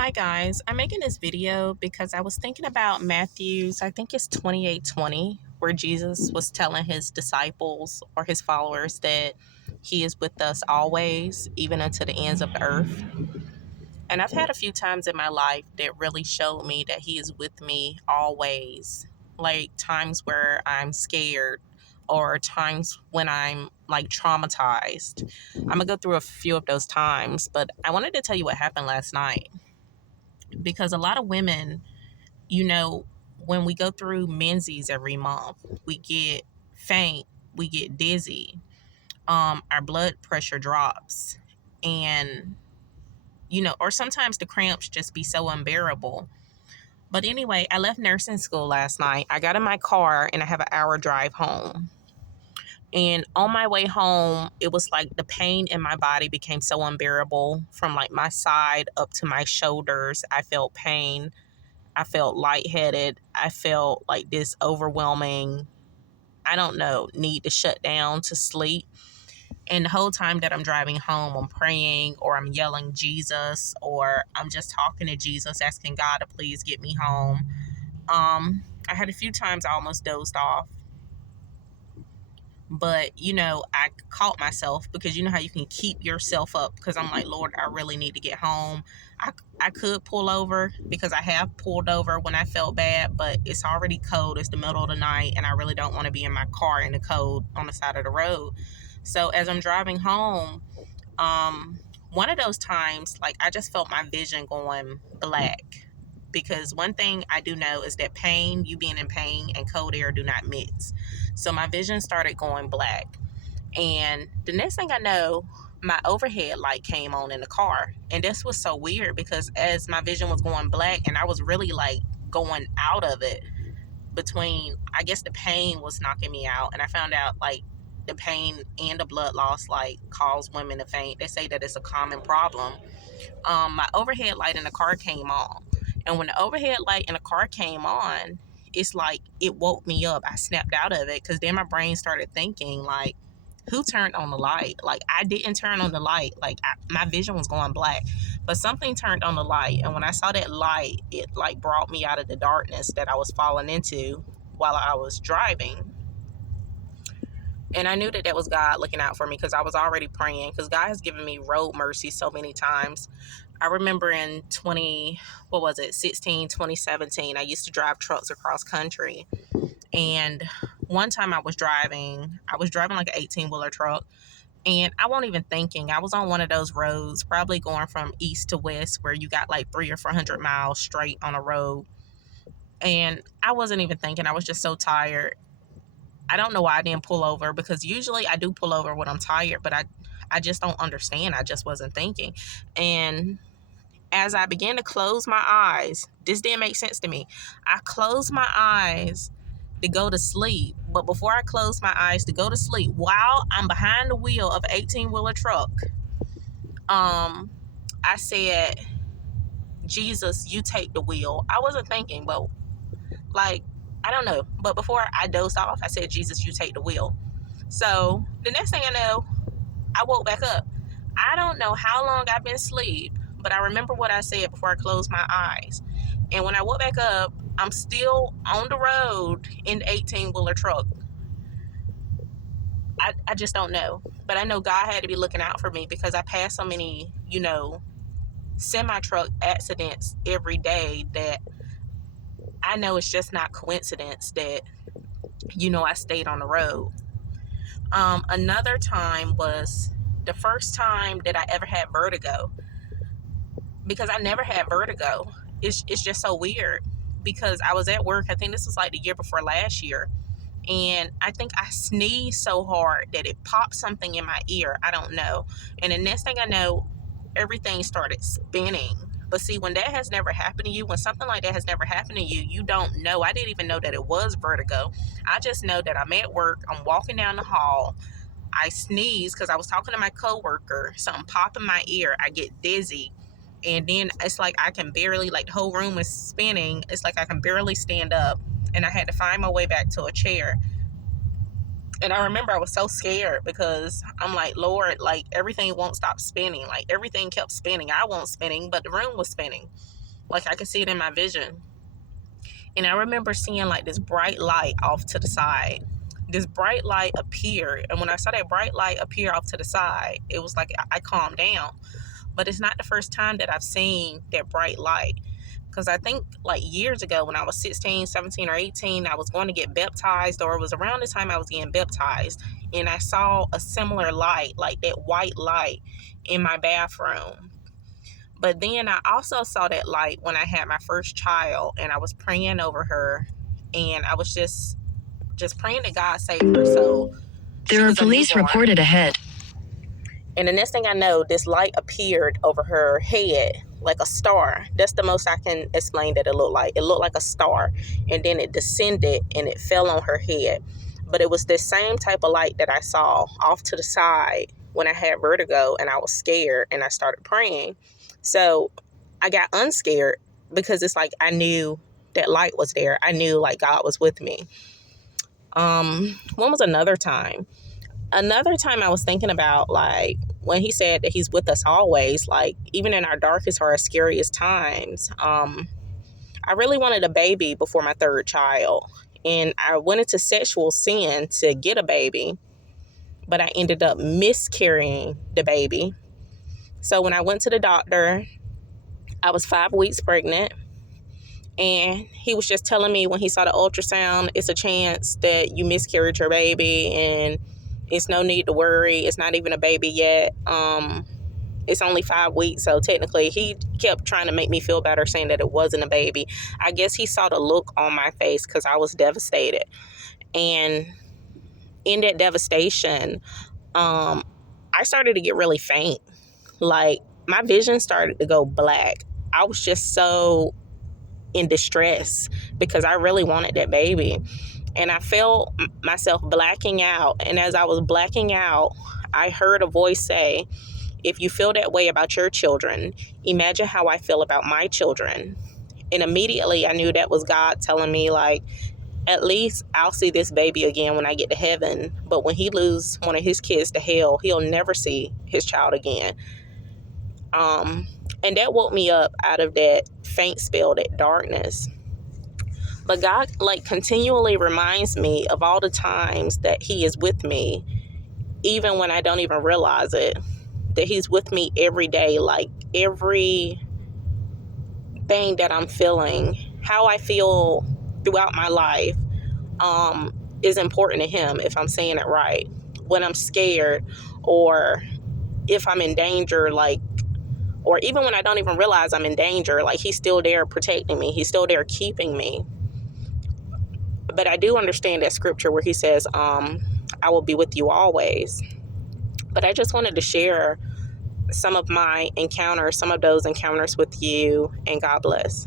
Hi guys, I'm making this video because I was thinking about Matthew's, I think it's 28:20, where Jesus was telling his disciples or his followers that he is with us always, even unto the ends of the earth. And I've had a few times in my life that really showed me that he is with me always. Like times where I'm scared or times when I'm like traumatized. I'm gonna go through a few of those times, but I wanted to tell you what happened last night because a lot of women, you know, when we go through menses every month, we get faint, we get dizzy, our blood pressure drops, and or sometimes the cramps just be so unbearable. But anyway, I left nursing school last night. I got in my car and I have an hour drive home. And on my way home, it was like the pain in my body became so unbearable from like my side up to my shoulders. I felt pain. I felt lightheaded. I felt like this overwhelming, I don't know, need to shut down to sleep. And the whole time that I'm driving home, I'm praying or I'm yelling Jesus or I'm just talking to Jesus, asking God to please get me home. I had a few times I almost dozed off. But, I caught myself because you know how you can keep yourself up because I'm like, Lord, I really need to get home. I could pull over because I have pulled over when I felt bad, but it's already cold. It's the middle of the night and I really don't want to be in my car in the cold on the side of the road. So as I'm driving home, one of those times, like I just felt my vision going black. Because one thing I do know is that pain, you being in pain, and cold air do not mix. So my vision started going black. And the next thing I know, my overhead light came on in the car. And this was so weird because as my vision was going black and I was really like going out of it between, I guess the pain was knocking me out. And I found out like the pain and the blood loss like cause women to faint. They say that it's a common problem. My overhead light in the car came on. And when the overhead light in the car came on, it's like it woke me up. I snapped out of it because then my brain started thinking like, who turned on the light? Like I didn't turn on the light. Like my vision was going black, but something turned on the light. And when I saw that light, it like brought me out of the darkness that I was falling into while I was driving. And I knew that that was God looking out for me because I was already praying because God has given me road mercy so many times. I remember in 2017, I used to drive trucks across country. And one time I was driving like an 18-wheeler truck. And I wasn't even thinking. I was on one of those roads, probably going from east to west, where you got like 300 or 400 miles straight on a road. And I wasn't even thinking. I was just so tired. I don't know why I didn't pull over because usually I do pull over when I'm tired, but I just don't understand. I just wasn't thinking. And as I began to close my eyes, this didn't make sense to me. I closed my eyes to go to sleep. But before I closed my eyes to go to sleep, while I'm behind the wheel of an 18-wheeler truck, I said, Jesus, you take the wheel. I wasn't thinking, but like, I don't know. But before I dozed off, I said, Jesus, you take the wheel. So the next thing I know, I woke back up. I don't know how long I've been asleep, but I remember what I said before I closed my eyes. And when I woke back up, I'm still on the road in the 18-wheeler truck. I just don't know. But I know God had to be looking out for me because I pass so many, semi-truck accidents every day that I know it's just not coincidence that, I stayed on the road. Another time was the first time that I ever had vertigo because I never had vertigo. It's just so weird because I was at work. I think this was like the year before last year. And I think I sneezed so hard that it popped something in my ear. I don't know. And the next thing I know, everything started spinning. But see, when that has never happened to you, when something like that has never happened to you, you don't know. I didn't even know that it was vertigo. I just know that I'm at work. I'm walking down the hall. I sneeze because I was talking to my coworker. Something popped in my ear. I get dizzy. And then it's like I can barely, like the whole room is spinning. It's like I can barely stand up. And I had to find my way back to a chair. And I remember I was so scared because I'm like, Lord, like everything won't stop spinning. Like everything kept spinning. I wasn't spinning, but the room was spinning. Like I could see it in my vision. And I remember seeing like this bright light off to the side. This bright light appeared. And when I saw that bright light appear off to the side, it was like I calmed down. But it's not the first time that I've seen that bright light. Because I think like years ago when I was 16, 17, or 18, I was going to get baptized, or it was around the time I was getting baptized. And I saw a similar light, like that white light in my bathroom. But then I also saw that light when I had my first child, and I was praying over her, and I was just praying that God saved her. So there are police reported ahead. And the next thing I know, this light appeared over her head like a star. That's the most I can explain that it looked like. It looked like a star. And then it descended and it fell on her head. But it was the same type of light that I saw off to the side when I had vertigo and I was scared and I started praying. So I got unscared because it's like I knew that light was there. I knew like God was with me. When was another time? Another time I was thinking about, like, when he said that he's with us always, like, even in our darkest or our scariest times. I really wanted a baby before my third child. And I went into sexual sin to get a baby. But I ended up miscarrying the baby. So when I went to the doctor, I was 5 weeks pregnant. And he was just telling me when he saw the ultrasound, it's a chance that you miscarried your baby and it's no need to worry. It's not even a baby yet. It's only 5 weeks. So technically he kept trying to make me feel better, saying that it wasn't a baby. I guess he saw the look on my face because I was devastated. And in that devastation, I started to get really faint. Like my vision started to go black. I was just so in distress because I really wanted that baby. And I felt myself blacking out. And as I was blacking out, I heard a voice say, if you feel that way about your children, imagine how I feel about my children. And immediately I knew that was God telling me, like, at least I'll see this baby again when I get to heaven. But when he loses one of his kids to hell, he'll never see his child again. And that woke me up out of that faint spell, that darkness. But God, like, continually reminds me of all the times that he is with me, even when I don't even realize it, that he's with me every day. Like, every thing that I'm feeling, how I feel throughout my life, is important to him, if I'm saying it right. When I'm scared, or if I'm in danger, like, or even when I don't even realize I'm in danger, like, he's still there protecting me. He's still there keeping me. But I do understand that scripture where he says, I will be with you always. But I just wanted to share some of my encounters, some of those encounters with you, and God bless.